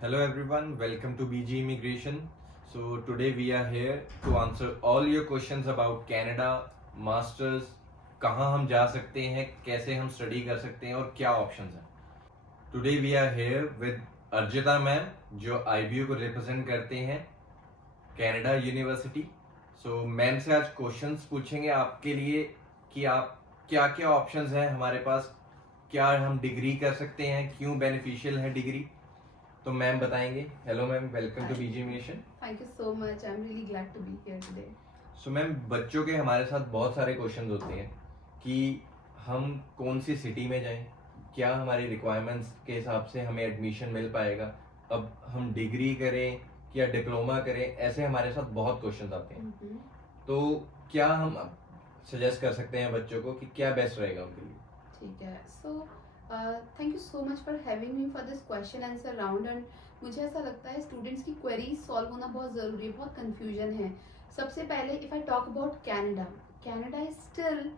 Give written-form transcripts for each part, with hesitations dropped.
Hello everyone, welcome to BG Immigration. So today we are here to answer all your questions about Canada, Masters, कहाँ हम जा सकते हैं, कैसे हम स्टडी कर सकते हैं और क्या ऑप्शंस हैं. Today we are here with Arjita ma'am जो IBU को रिप्रेजेंट करते हैं कनाडा यूनिवर्सिटी. सो मैम से आज क्वेश्चंस पूछेंगे आपके लिए कि आप क्या क्या ऑप्शंस हैं हमारे पास, क्या हम डिग्री कर सकते हैं, क्यों बेनिफिशियल है डिग्री. तो मैम बताएंगे. Hello ma'am, welcome to BG immigration. Thank you so much, I am really glad to be here today. So ma'am, बच्चों के हमारे साथ बहुत सारे क्वेश्चंस होते हैं कि हम कौन सी सिटी में जाएं, क्या हमारी रिक्वायरमेंट्स के हिसाब से हमें एडमिशन मिल पाएगा, अब हम डिग्री करें या डिप्लोमा करें, ऐसे हमारे साथ बहुत क्वेश्चंस आते हैं. तो क्या हम सजेस्ट कर सकते हैं बच्चों को कि क्या बेस्ट रहेगा उनके लिए. ठीक है. So thank you so much for having me for this question answer round. And मुझे ऐसा लगता है स्टूडेंट्स की क्वेरीज सॉल्व होना बहुत ज़रूरी है, बहुत कन्फ्यूजन है. सबसे पहले if I talk about Canada, Canada is still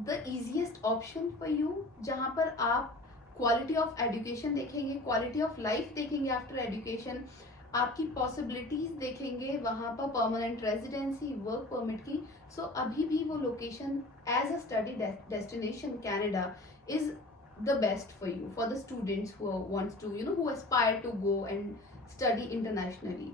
the easiest option for you, जहाँ पर आप क्वालिटी ऑफ एजुकेशन देखेंगे, क्वालिटी ऑफ लाइफ देखेंगे आफ्टर एजुकेशन, आपकी पॉसिबिलिटीज देखेंगे, वहाँ पर परमानेंट रेजिडेंसी, वर्क परमिट की. सो अभी भी वो location as a study destination Canada is the best for you, for the students who wants to, who aspire to go and study internationally.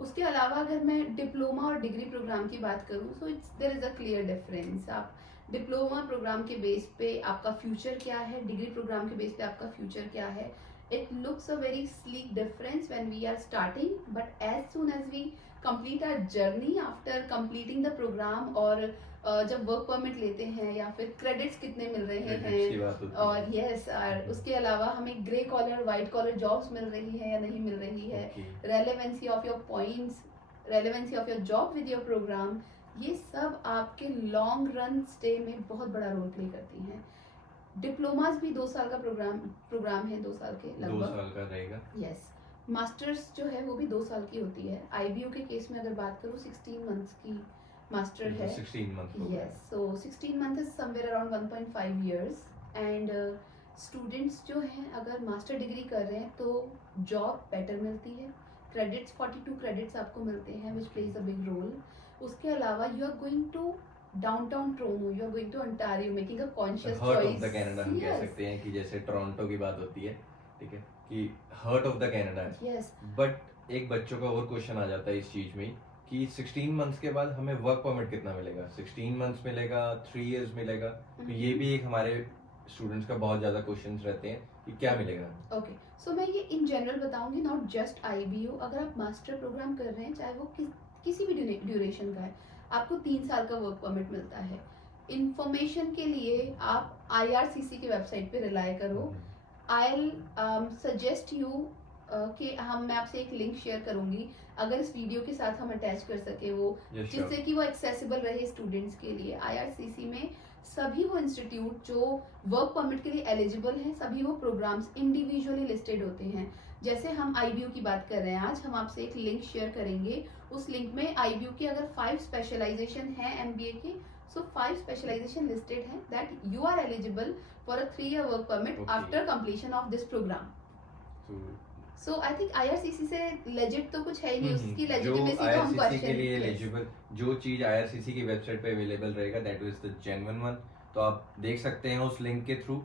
उसके अलावा अगर मैं डिप्लोमा और डिग्री प्रोग्राम की बात करूँ, so it's there is a clear difference. आप diploma program के बेस पे आपका फ्यूचर क्या है, डिग्री प्रोग्राम के बेस पे आपका फ्यूचर क्या है. It looks a very sleek difference when we are starting, but as soon as we complete our journey after completing the program, और जब वर्क परमिट लेते हैं या फिर क्रेडिट्स कितने मिल रहे हैं, और यस, और उसके अलावा हमें grey collar, white collar jobs मिल रही है या नहीं मिल रही है, relevancy of your points, relevancy of your job with your program, ये सब आपके लॉन्ग रन स्टे में बहुत बड़ा रोल प्ले करती हैं. डिप्लोमास भी 2 साल का प्रोग्राम है, 2 साल के लगभग, 2 साल का रहेगा. यस. मास्टर्स जो है वो भी 2 साल की होती है. आईबीयू के केस में अगर बात करूँ 16 मंथ्स की मास्टर है. 16 months. Yes. So 16 month is somewhere around 1.5 years. And students जो हैं अगर मास्टर डिग्री कर रहे हैं तो जॉब बेटर मिलती है. क्रेडिट्स 42 क्रेडिट्स आपको मिलते हैं which plays a big role. उसके अलावा you are going to downtown Toronto, you are going to Ontario, making a conscious choice. Heart of the Canada हम कह सकते हैं कि जैसे टोरंटो की बात होती है, ठीक है, कि हार्ट ऑफ द कनाडा है. यस. बट एक बच्चों का और क्वेश्चन आ जाता है इस चीज में कि 16 मंथ्स के बाद हमें वर्क परमिट कितना मिलेगा, 16 मंथ्स मिलेगा, 3 years मिलेगा. तो ये भी एक हमारे स्टूडेंट्स का बहुत ज्यादा क्वेश्चंस रहते हैं कि क्या मिलेगा. ओके. सो मैं ये इन जनरल बताऊंगी, नॉट जस्ट आईबीयू. अगर आप मास्टर प्रोग्राम कर रहे हैं, चाहे वो किसी भी ड्यूरेशन का है, आपको 3 साल का वर्क परमिट मिलता है. इंफॉर्मेशन के लिए आप IRCC की वेबसाइट पे रिलाय करो. आई सजेस्ट यू कि मैं आपसे एक लिंक शेयर करूंगी, अगर इस वीडियो के साथ हम अटैच कर सके वो, जिससे कि वो एक्सेसिबल रहे स्टूडेंट्स के लिए. IRCC में सभी वो इंस्टीट्यूट जो वर्क परमिट के लिए एलिजिबल हैं, सभी वो प्रोग्राम्स इंडिविजुअली लिस्टेड होते हैं. जैसे हम IBU की बात कर रहे हैं आज, हम आपसे एक लिंक शेयर करेंगे. उस लिंक में IBU के अगर 5 स्पेशलाइजेशन है MBA के, सो 5 स्पेशलाइजेशन लिस्टेड हैं that you are eligible for a 3 year work permit after completion of this program. So I think IRCC से लेजिट तो कुछ है ही नहीं, उसकी लेजिटिमेसी को हम क्वेश्चन. के लिए एलिजिबल जो चीज IRCC की वेबसाइट पे अवेलेबल रहेगा that is the genuine one. तो आप देख सकते हैं उस लिंक के थ्रू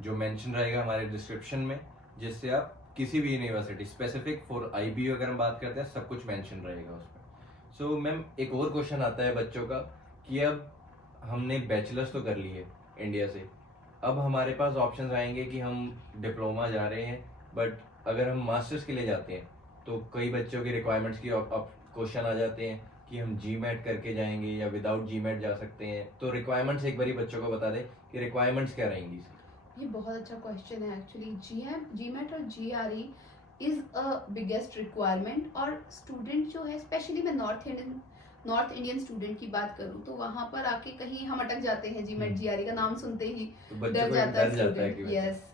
जो मेंशन रहेगा हमारे डिस्क्रिप्शन में, जिससे आप किसी भी यूनिवर्सिटी स्पेसिफिक फॉर IBU अगर हम बात करते हैं सब कुछ मेंशन रहेगा उसमें. सो मैम, एक और क्वेश्चन आता है बच्चों का कि अब हमने बैचलर्स तो कर ली है इंडिया से, अब हमारे पास ऑप्शंस आएंगे कि हम डिप्लोमा जा रहे हैं, बट अगर हम मास्टर्स के लिए जाते हैं तो कई बच्चों की रिक्वायरमेंट्स की क्वेश्चन आ जाते हैं कि हम GMAT करके जाएंगे या विदाउट GMAT जा सकते हैं. तो रिक्वायरमेंट्स एक बारी बच्चों को बता दें कि रिक्वायरमेंट्स क्या रहेंगी. ये बहुत अच्छा क्वेश्चन है एक्चुअली. GMAT और GRE is a biggest requirement. और स्टूडेंट जो है, स्पेशली मैं नॉर्थ इंडियन स्टूडेंट की बात करूँ, तो वहाँ पर आके कहीं हम अटक जाते हैं. GMAT GRE का नाम सुनते ही डर जाता है स्टूडेंट. यस.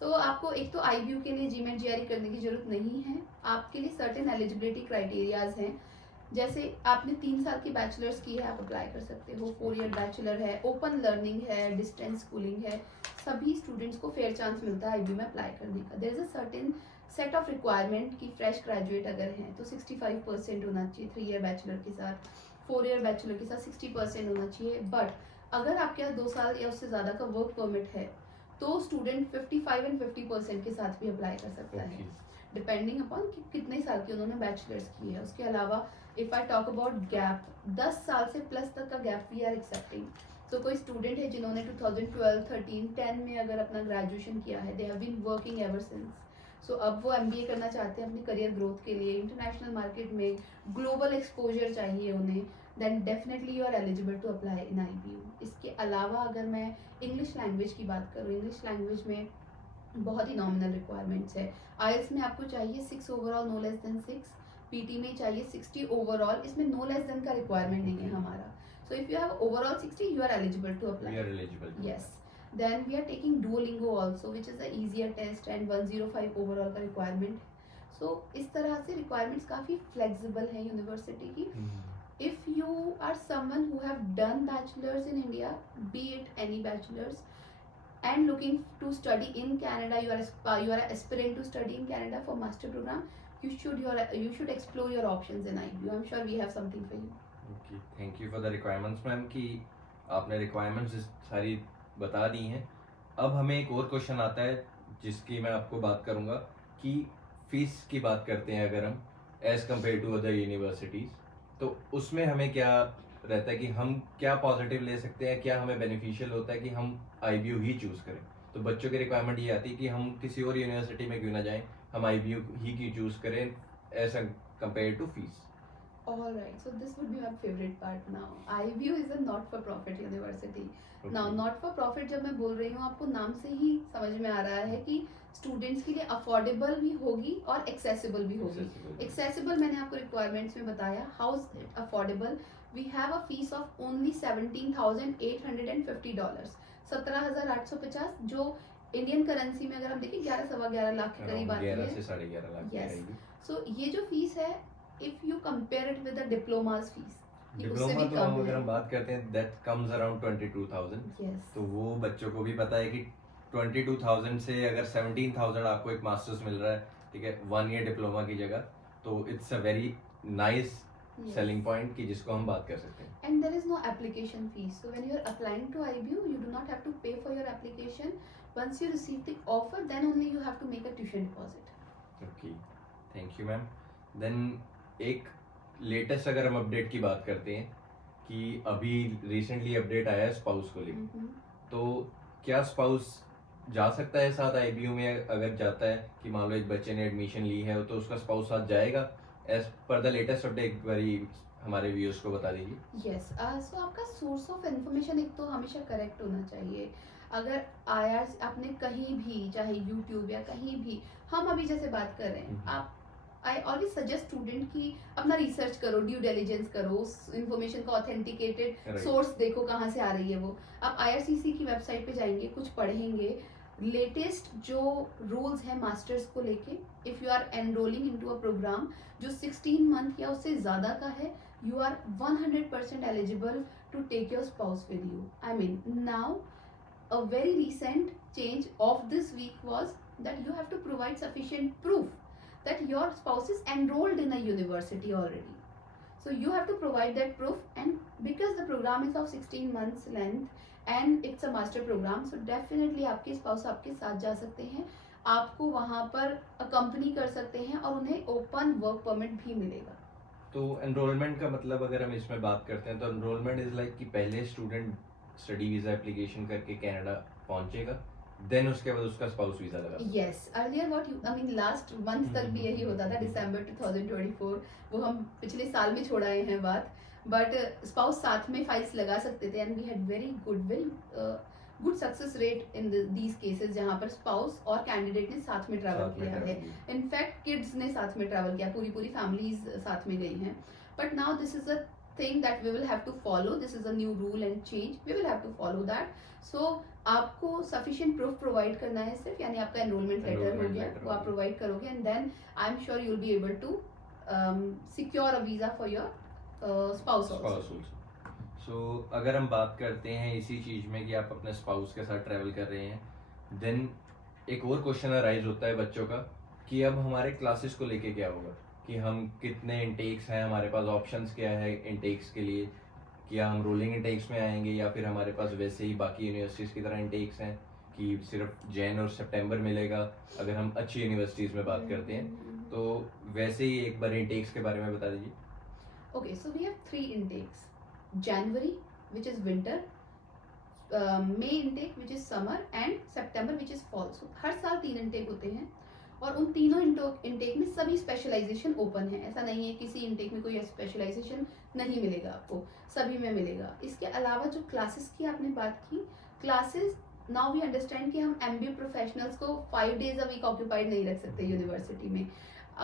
सो आपको एक तो IBU के लिए GMAT GRE करने की जरूरत नहीं है. आपके लिए सर्टेन एलिजिबिलिटी क्राइटेरियाज हैं. जैसे आपने 3 साल की बैचलर्स की है, आप अप्लाई कर सकते हो. 4 year बैचलर है, ओपन लर्निंग है, डिस्टेंस स्कूलिंग है, सभी स्टूडेंट्स को फेयर चांस मिलता है IBU में अप्लाई करने का. There is a certain set of requirement की फ्रेश ग्रेजुएट अगर हैं तो 65% होना चाहिए 3 ईयर बैचलर के साथ, 4 ईयर बैचलर के साथ 60% होना चाहिए। बट अगर आपके पास 2 साल या उससे ज़्यादा का वर्क परमिट है तो स्टूडेंट 55 एंड 50% के साथ भी अप्लाई कर सकता है, डिपेंडिंग अपॉन कि कितने साल की उन्होंने बैचलर्स की है। उसके अलावा if I talk about gap, 10 साल से प्लस तक का गैप वी आर एक्सेप्टिंग। तो कोई स्टूडेंट है जिन्होंने 2012, 13, 10 में अगर अपना ग्रेजुएशन किया है, they have been working ever since, so अब वो MBA करना चाहते हैं अपनी करियर ग्रोथ के लिए, इंटरनेशनल मार्केट में ग्लोबल एक्सपोजर चाहिए उन्हें, then definitely you are eligible to apply in IBU। इसके अलावा अगर मैं इंग्लिश लैंग्वेज की बात करूँ, इंग्लिश लैंग्वेज में बहुत ही नॉमिनल रिक्वायरमेंट्स है। IELTS में आपको चाहिए 6 overall, no less than 6। PT में चाहिए 60 ओवरऑल, इसमें नो लेस देन का रिक्वायरमेंट नहीं है हमारा। So if you have overall 60, you are eligible to apply. We are eligible. Yes. Then we are taking Duolingo also, which is a easier test and 105 overall का requirement. So इस तरह से requirements काफी flexible है university की. If you are someone who have done bachelors in India, be it any bachelors, and looking to study in Canada, you are aspiring to study in Canada for master program, you should explore your options in IBU. I'm sure we have something for you. Okay, thank you for the requirements ma'am कि आपने requirements सारी बता दी हैं। अब हमें एक और question आता है जिसकी मैं आपको बात करूंगा कि फीस की बात करते हैं अगर हम as compare to other universities, तो उसमें हमें क्या रहता है कि हम क्या पॉजिटिव ले सकते हैं, क्या हमें बेनिफिशियल होता है कि हम IBU ही चूज़ करें। तो बच्चों की रिक्वायरमेंट ये आती है कि हम किसी और यूनिवर्सिटी में क्यों ना जाएं, हम IBU ही की चूज़ करें as compare to fees. Alright, so this would be my favorite part now. IBU is a not-for-profit university. Now, not-for-profit जब मैं बोल रही हूँ, आपको नाम से ही समझ में आ रहा है कि स्टूडेंट्स के लिए अफोर्डेबल भी होगी और एक्सेसिबल भी होगी। एक्सेसिबल मैंने आपको रिक्वायरमेंट्स में बताया। How is it affordable? We have a fees of only $17,850, 17,850, जो इंडियन करेंसी में अगर हम देखें 11-11.5 लाख के करीब आती है। 11 से 11.5 लाख। यस, सो ये जो फीस है, if you compare it with the diploma's fees, diploma तो हम अगर हम बात करते हैं that comes around 22,000। yes. तो वो बच्चों को भी पता है कि 22,000 से अगर 17,000 आपको एक मास्टर्स मिल रहा है, ठीक है, 1 ईयर डिप्लोमा की जगह, तो it's a very nice selling point कि जिसको हम बात कर सकते हैं। And there is no application fees, so when you are applying to IBU, you do not have to pay for your application. Once you receive the offer, then only you have to make a tuition deposit. Okay, thank you ma'am. Then एक latest अगर हम update की बात करते हैं कि अभी recently update आया है स्पाउस को लेकर, तो क्या स्पाउस जा सकता है साथ IBU में? अगर जाता है कि मान लो एक बच्चे ने एडमिशन ली है तो उसका स्पाउस साथ जाएगा? As per the latest update एक बारी हमारे व्यूअर्स को बता दीजिए। यस, सो आपका सोर्स ऑफ इन्फॉर्मेशन एक तो हमेशा करेक्ट होना चाहिए। अगर IR आपने कहीं भी, चाहे YouTube या कहीं भी, हम अभी जैसे बात कर रहे हैं, आप आई ऑलवेज सजेस्ट स्टूडेंट कि अपना रिसर्च करो, ड्यू डिलिजेंस करो, इन्फॉर्मेशन का ऑथेंटिकेटेड सोर्स देखो कहाँ से आ रही है वो। आप IRCC की वेबसाइट पे जाएंगे, कुछ पढ़ेंगे, लेटेस्ट जो रूल्स हैं मास्टर्स को लेके, if you are enrolling into a program जो 16 मंथ या उससे ज़्यादा का है, you are 100% eligible to take your spouse with you. I mean, now a very recent change of this week was that you have to provide sufficient proof that your spouse is enrolled in a university already. So you have to provide that proof, and because the program is of 16 months length and it's a master program, so definitely आपके spouse आपके साथ जा सकते हैं, आपको वहाँ पर accompany कर सकते हैं और उन्हें open work permit भी मिलेगा। तो एनरोलमेंट का मतलब अगर हम इसमें बात करते हैं तो एनरोलमेंट इज लाइक कि पहले स्टूडेंट स्टडी वीजा एप्लीकेशन करके कनाडा पहुंचेगा, देन उसके बाद उसका स्पाउस वीजा लगा। Yes, earlier what you I mean last month तक भी यही होता था, दिसंबर 2024, वो हम पिछले साल में छोड़ आए हैं बात, बट स्पाउस साथ में फाइल्स लगा सकते थे and we had very good success rate in these cases जहाँ पर स्पाउस और कैंडिडेट ने साथ में ट्रैवल किया है। इनफैक्ट किड्स ने साथ में ट्रैवल किया, पूरी फैमिलीज साथ में गई हैं। But now this is a thing that we will have to follow, this is a new rule and change, we will have to follow that. So आपको सफिशिएंट प्रूफ प्रोवाइड करना है सिर्फ, यानी आपका एनरोलमेंट लेटर हो गया वो आप प्रोवाइड करोगे, and then I am sure you will be able to secure a visa for your spouse also. So अगर हम बात करते हैं इसी चीज़ में कि आप अपने स्पाउस के साथ ट्रैवल कर रहे हैं, देन एक और क्वेश्चन अराइज होता है बच्चों का कि अब हमारे क्लासेस को लेके क्या होगा, कि हम कितने इंटेक्स हैं, हमारे पास ऑप्शंस क्या है इंटेक्स के लिए, क्या हम रोलिंग इंटेक्स में आएंगे या फिर हमारे पास वैसे ही बाकी यूनिवर्सिटीज़ की तरह इंटेक्स हैं कि सिर्फ जैन और सितंबर मिलेगा अगर हम अच्छी यूनिवर्सिटीज़ में बात करते हैं। तो वैसे ही एक बार इंटेक्स के बारे में बता दीजिए। Okay, so we have 3 intakes. January, which is winter, May intake, which is summer, and September, which is fall. So हर साल 3 intake होते हैं और उन तीनों इंटेक में सभी स्पेशलाइजेशन ओपन है। ऐसा नहीं है किसी इंटेक में कोई स्पेशलाइजेशन नहीं मिलेगा आपको, सभी में मिलेगा। इसके अलावा जो क्लासेस की आपने बात की, क्लासेस नाउ वी अंडरस्टैंड कि हम एमबीए प्रोफेशनल्स को 5 डेज अ वीक ऑक्यूपाइड नहीं रख सकते यूनिवर्सिटी में।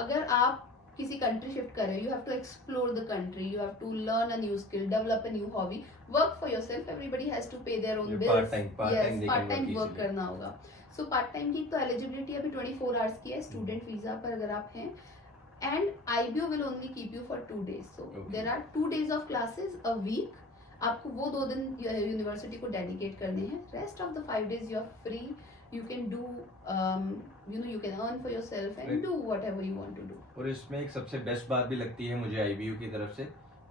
अगर आप किसी कंट्री शिफ्ट कर रहे हो, you have to explore the country, you have to learn a new skill, develop a new hobby, work for yourself, everybody has to pay their own bills. Part time work करना होगा। So part time की तो eligibility अभी 24 hours की है student visa पर अगर आप हैं, and IBU will only keep you for 2 days। So there are 2 days of classes a week. आपको वो 2 दिन यूनिवर्सिटी को डेडिकेट करने हैं। Rest of the 5 days you are free, you can do you can earn for yourself and do whatever you want to do। और इसमें एक सबसे बेस्ट बात भी लगती है मुझे आईबीयू की तरफ से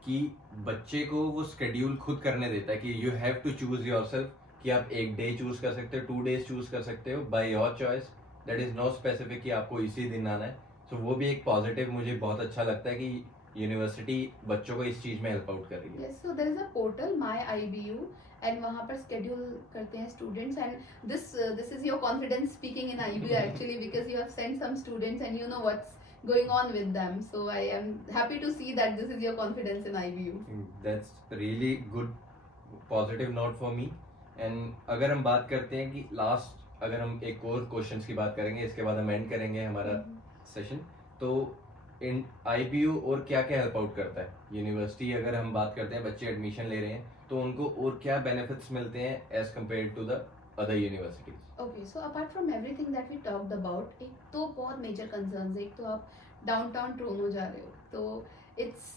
कि बच्चे को वो स्केड्यूल खुद करने देता है कि you have to choose yourself, कि आप एक डे चूज कर सकते हो, 2 days चूज कर सकते हो by your choice. That is no specific कि आपको इसी दिन आना है। सो वो भी एक पॉजिटिव मुझे बहुत अच्छा लगता है कि यूनिवर्सिटी बच्चों को इस चीज में हेल्प आउट कर रही है। Yes, so there is a portal my IBU and वहाँ पर स्केड्यूल करते हैं students, and this is your confidence speaking in IBU actually, because you have sent some students and you know what's going on with them, so I am happy to see that this is your confidence in IBU। That's really good positive note for me। and अगर हम बात करते हैं कि last अगर हम एक और क्वेश्चंस की बात करेंगे, इसके बाद हम एंड करेंगे हमारा सेशन। तो इन आईबीयू और क्या क्या हेल्प आउट करता है यूनिवर्सिटी, अगर हम बात करते हैं बच्चे एडमिशन ले रहे हैं तो उनको और क्या बेनिफिट्स मिलते हैं as compare to the other universities. Okay, so apart from everything that we talked about, एक तो बहुत मेजर कंसर्न्स है। एक तो आप डाउनटाउन टोरंटो जा रहे हो, तो it's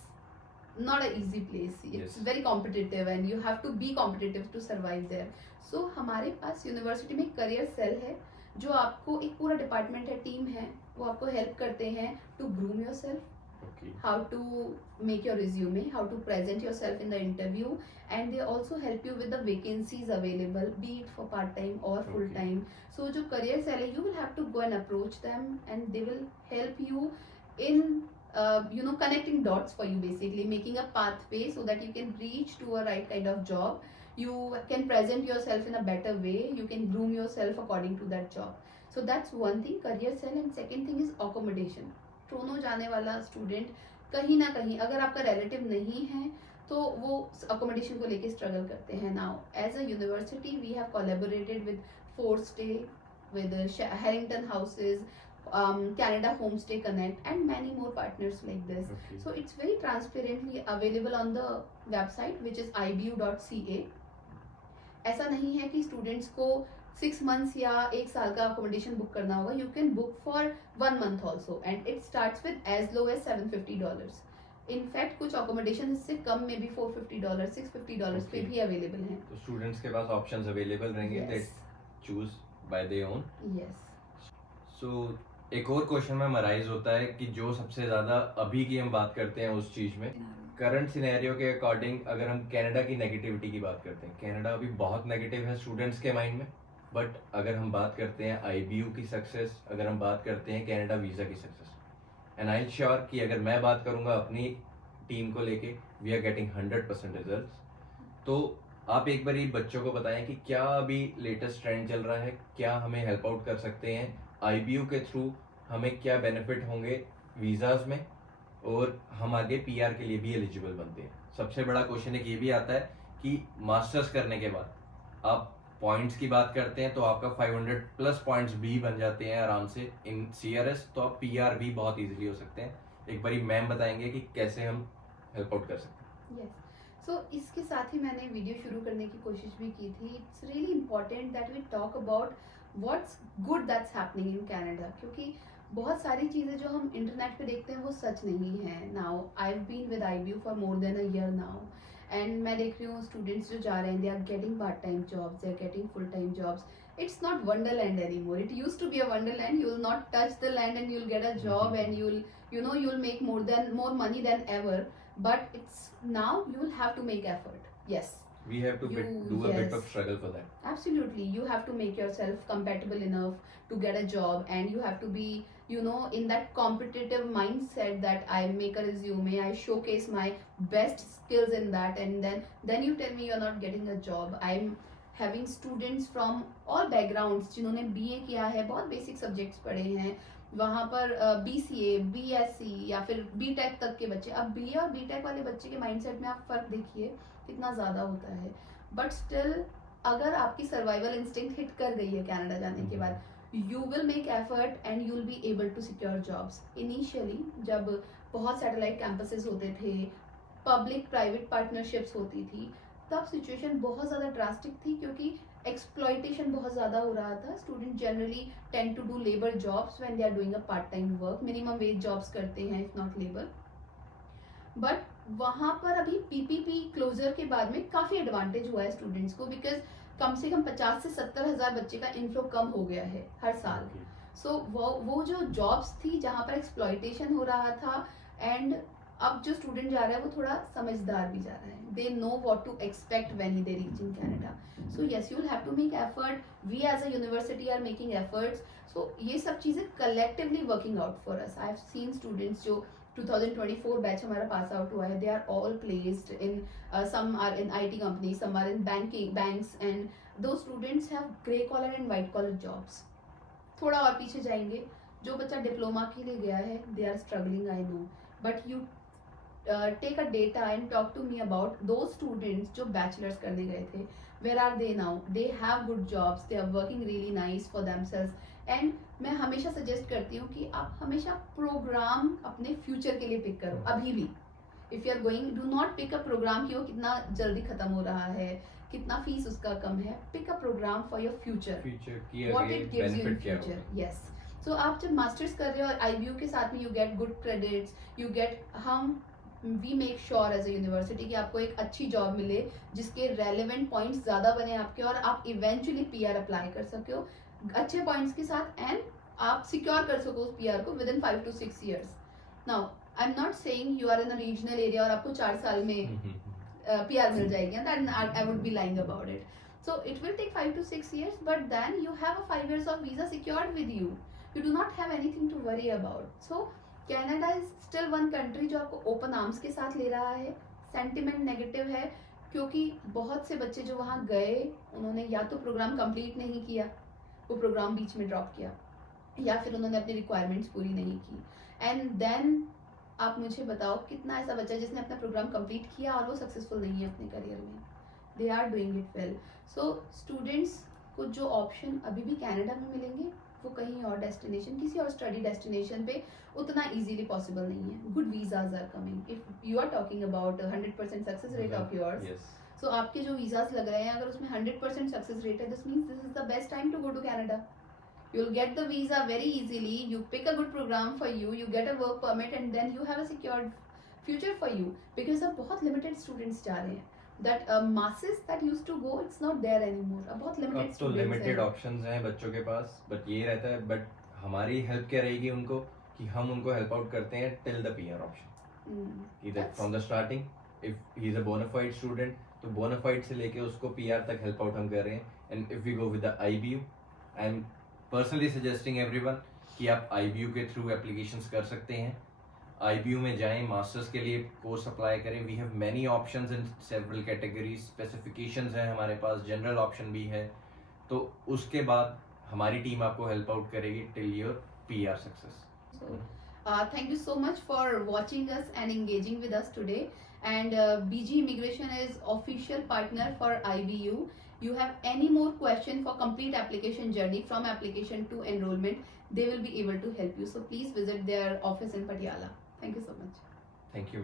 not an easy place, it's very competitive and you have to be competitive to survive there। so हमारे पास यूनिवर्सिटी में करियर सेल है जो आपको, एक पूरा डिपार्टमेंट है, टीम है, वो आपको हेल्प करते हैं to groom yourself, how to make your resume, how to present yourself in the interview, and they also help you with the vacancies available, be it for part time or full time। so जो career cell है, you will have to go and approach them and they will help you in connecting dots for you, basically making a pathway so that you can reach to a right kind of job, you can present yourself in a better way, you can groom yourself according to that job। so that's one thing, career cell। and second thing is accommodation। Toronto जाने वाला student कहीं ना कहीं, अगर आपका relative नहीं है तो वो अकोमोडेशन को लेके स्ट्रगल करते हैं। Now as a university we have collaborated with Fourstay, with Harrington Houses, Canada Homestay Connect, and many more partners like this। so it's very transparently available on the website which is ibu.ca। ऐसा नहीं है कि students को 6 months या 1 साल का accommodation book करना होगा। You can book for 1 month also and it starts with as low as $750। In fact कुछ अकोमोडेशन इससे कम में भी $450, $650 पे भी अवेलेबल हैं। तो स्टूडेंट्स के पास ऑप्शंस अवेलेबल रहेंगे, they choose by their own. Yes. So एक और क्वेश्चन में मराइज होता है कि जो सबसे ज्यादा अभी की हम बात करते हैं उस चीज में, करंट सिनेरियो के अकॉर्डिंग अगर हम कनाडा की नेगेटिविटी की बात करते हैं, कनाडा अभी बहुत नेगेटिव है स्टूडेंट्स के माइंड में। बट अगर हम बात करते हैं आईबीयू की सक्सेस, अगर हम बात करते हैं कनाडा वीज़ा की success, and I am sure कि अगर मैं बात करूंगा अपनी टीम को लेके, वी आर गेटिंग 100% रिजल्ट्स। तो आप एक बार बच्चों को बताएं कि क्या अभी लेटेस्ट ट्रेंड चल रहा है, क्या हमें हेल्प आउट कर सकते हैं आईबीयू के थ्रू, हमें क्या बेनिफिट होंगे वीज़ाज में, और हम आगे पीआर के लिए भी एलिजिबल बनते हैं। सबसे बड़ा क्वेश्चन एक ये भी आता है कि मास्टर्स करने के बाद आप पॉइंट्स की बात करते हैं तो आपका 500+ पॉइंट्स भी बन जाते हैं आराम से इन सीआरएस, तो आप पीआर भी बहुत इजीली हो सकते हैं। एक बारी मैम बताएंगे कि कैसे हम हेल्प आउट कर सकते हैं। यस, सो इसके साथ ही मैंने वीडियो शुरू करने की कोशिश भी की थी। It's really important that we talk about what's good that's happening in Canada, क्योंकि बहुत सारी चीज़ें जो हम इंटरनेट पे देखते हैं वो सच नहीं है। Now I have been with IBU for more than a year now, and मैं देख रही हूँ स्टूडेंट्स जो जा रहे हैं, they are getting part time jobs, they are getting full time jobs, it's not wonderland anymore. It used to be a wonderland. You will not touch the land and you'll get a job and you'll make more money than ever. But it's now you will have to make effort. Yes. We have to do a bit of struggle for that. Absolutely. You have to make yourself compatible enough to get a job, and you have to be, in that competitive mindset that I make a resume, I showcase my best skills in that, and then you tell me you're not getting a job. I'm having students from all backgrounds जिन्होंने BA किया है, बहुत basic subjects पढ़े हैं, वहाँ पर BCA, BSc या फिर BTech तक के बच्चे. अब BA और BTech वाले बच्चे के माइंडसेट में आप फर्क देखिए कितना ज़्यादा होता है. बट स्टिल अगर आपकी सर्वाइवल इंस्टिंक्ट हिट कर गई है कनाडा जाने के बाद, you will make effort and you will be able to secure jobs. Initially जब बहुत सैटेलाइट कैंपसेस होते थे, पब्लिक प्राइवेट पार्टनरशिप्स होती थी, तब सिचुएशन बहुत ज़्यादा ड्रास्टिक थी क्योंकि एक्सप्लॉयटेशन बहुत ज़्यादा हो रहा था. Student generally tend to do labour jobs when they are doing a part time work, minimum wage jobs करते हैं इफ नॉट लेबर. बट वहाँ पर अभी पीपीपी क्लोजर के बाद में काफ़ी एडवांटेज हुआ है स्टूडेंट्स को, बिकॉज कम से कम 50 से 70 हज़ार बच्चे का इनफ्लो कम हो गया है हर साल. सो वो जो जॉब्स थी जहाँ पर एक्सप्लॉयटेशन हो रहा था, एंड अब जो स्टूडेंट जा रहा है वो थोड़ा समझदार भी जा रहा है. They know what to expect when they reach in Canada. So yes, you will have to make effort. We as a university are making efforts. So ये सब चीज़ें collectively working out for us. I have seen students जो 2024 batch हमारा pass out हुआ है, they are all placed in, some are in IT company, some are in banks, and दो students have grey collar and white collar jobs. थोड़ा और पीछे जाएंगे, जो बच्चा डिप्लोमा के लिए गया है, they are struggling, I know. But you take a data and talk to me about those students जो बैचलर्स करने गए थे. Where are they now? They have good jobs, they are working really nice for themselves. And मैं हमेशा suggest करती हूँ कि आप हमेशा प्रोग्राम अपने फ्यूचर के लिए पिक करो. अभी भी if you are going, do not pick a program कि वो कितना जल्दी खत्म हो रहा है, कितना फीस उसका कम है. Pick a program for your future, what it gives you in future. Yes. So आप जब मास्टर्स कर रहे हो IBU के साथ में, you get good credits, you get, we make sure as a university कि आपको एक अच्छी जॉब मिले जिसके रेलेवेंट पॉइंट्स ज़्यादा बने आपके, और आप इवेंचुअली PR अप्लाई कर सके हो अच्छे पॉइंट्स के साथ, एंड आप सिक्योर कर सको उस PR को within 5 to 6 years. Now I am not saying you are in a regional area और आपको 4 साल में PR मिल जाएगी, that I would be lying about it. So it will take 5 to 6 years, but then you have a 5 years of visa secured with you. You do not have anything to worry about. So Canada is still one country जो आपको open arms के साथ ले रहा है. Sentiment negative है क्योंकि बहुत से बच्चे जो वहाँ गए, उन्होंने या तो प्रोग्राम कंप्लीट नहीं किया, वो प्रोग्राम बीच में ड्रॉप किया, या फिर उन्होंने अपनी रिक्वायरमेंट्स पूरी नहीं की. एंड देन आप मुझे बताओ कितना ऐसा बच्चा जिसने अपना प्रोग्राम कंप्लीट किया और वो सक्सेसफुल नहीं है अपने करियर में. They are doing it well. So students को जो ऑप्शन अभी भी कनाडा में मिलेंगे, वो कहीं और डेस्टिनेशन, किसी और स्टडी डेस्टिनेशन पे उतना इजीली पॉसिबल नहीं है. Good visas are coming. If you are talking about 100% success rate of yours, so आपके जो वीजाज लग रहे हैं, अगर उसमें 100% सक्सेस रेट है, this means this is the best time to go to Canada. You will get the visa very easily. You pick a good program for you. You get a work permit, and then you have a secured future for you. Because अब बहुत limited students जा रहे हैं. That masses that used to go, it's not there anymore. अब बहुत limited अब तो students limited options हैं बच्चों के पास, but ये रहता है, but हमारी help क्या रहेगी उनको कि हम उनको help out करते हैं till the PR option. Either from the starting, if he is a bona fide student, तो bona fide से लेके उसको PR तक help out हम कर रहे हैं. And if we go with the IBU, I'm personally suggesting everyone कि आप IBU के थ्रू एप्लीकेशंस कर सकते हैं. IBU में जाएं, मास्टर्स के लिए कोर्स अप्लाई करें. We have many options in several categories. Specifications हैं हमारे पास, जनरल ऑप्शन भी है. तो उसके बाद हमारी टीम आपको हेल्प आउट करेगी till your PR success. Thank you so much for watching us and engaging with us today. And BG Immigration is official partner for IBU. You have any more question for complete application journey from application to enrollment, they will be able to help you. So please visit their office in Patiala. Thank you so much. Thank you.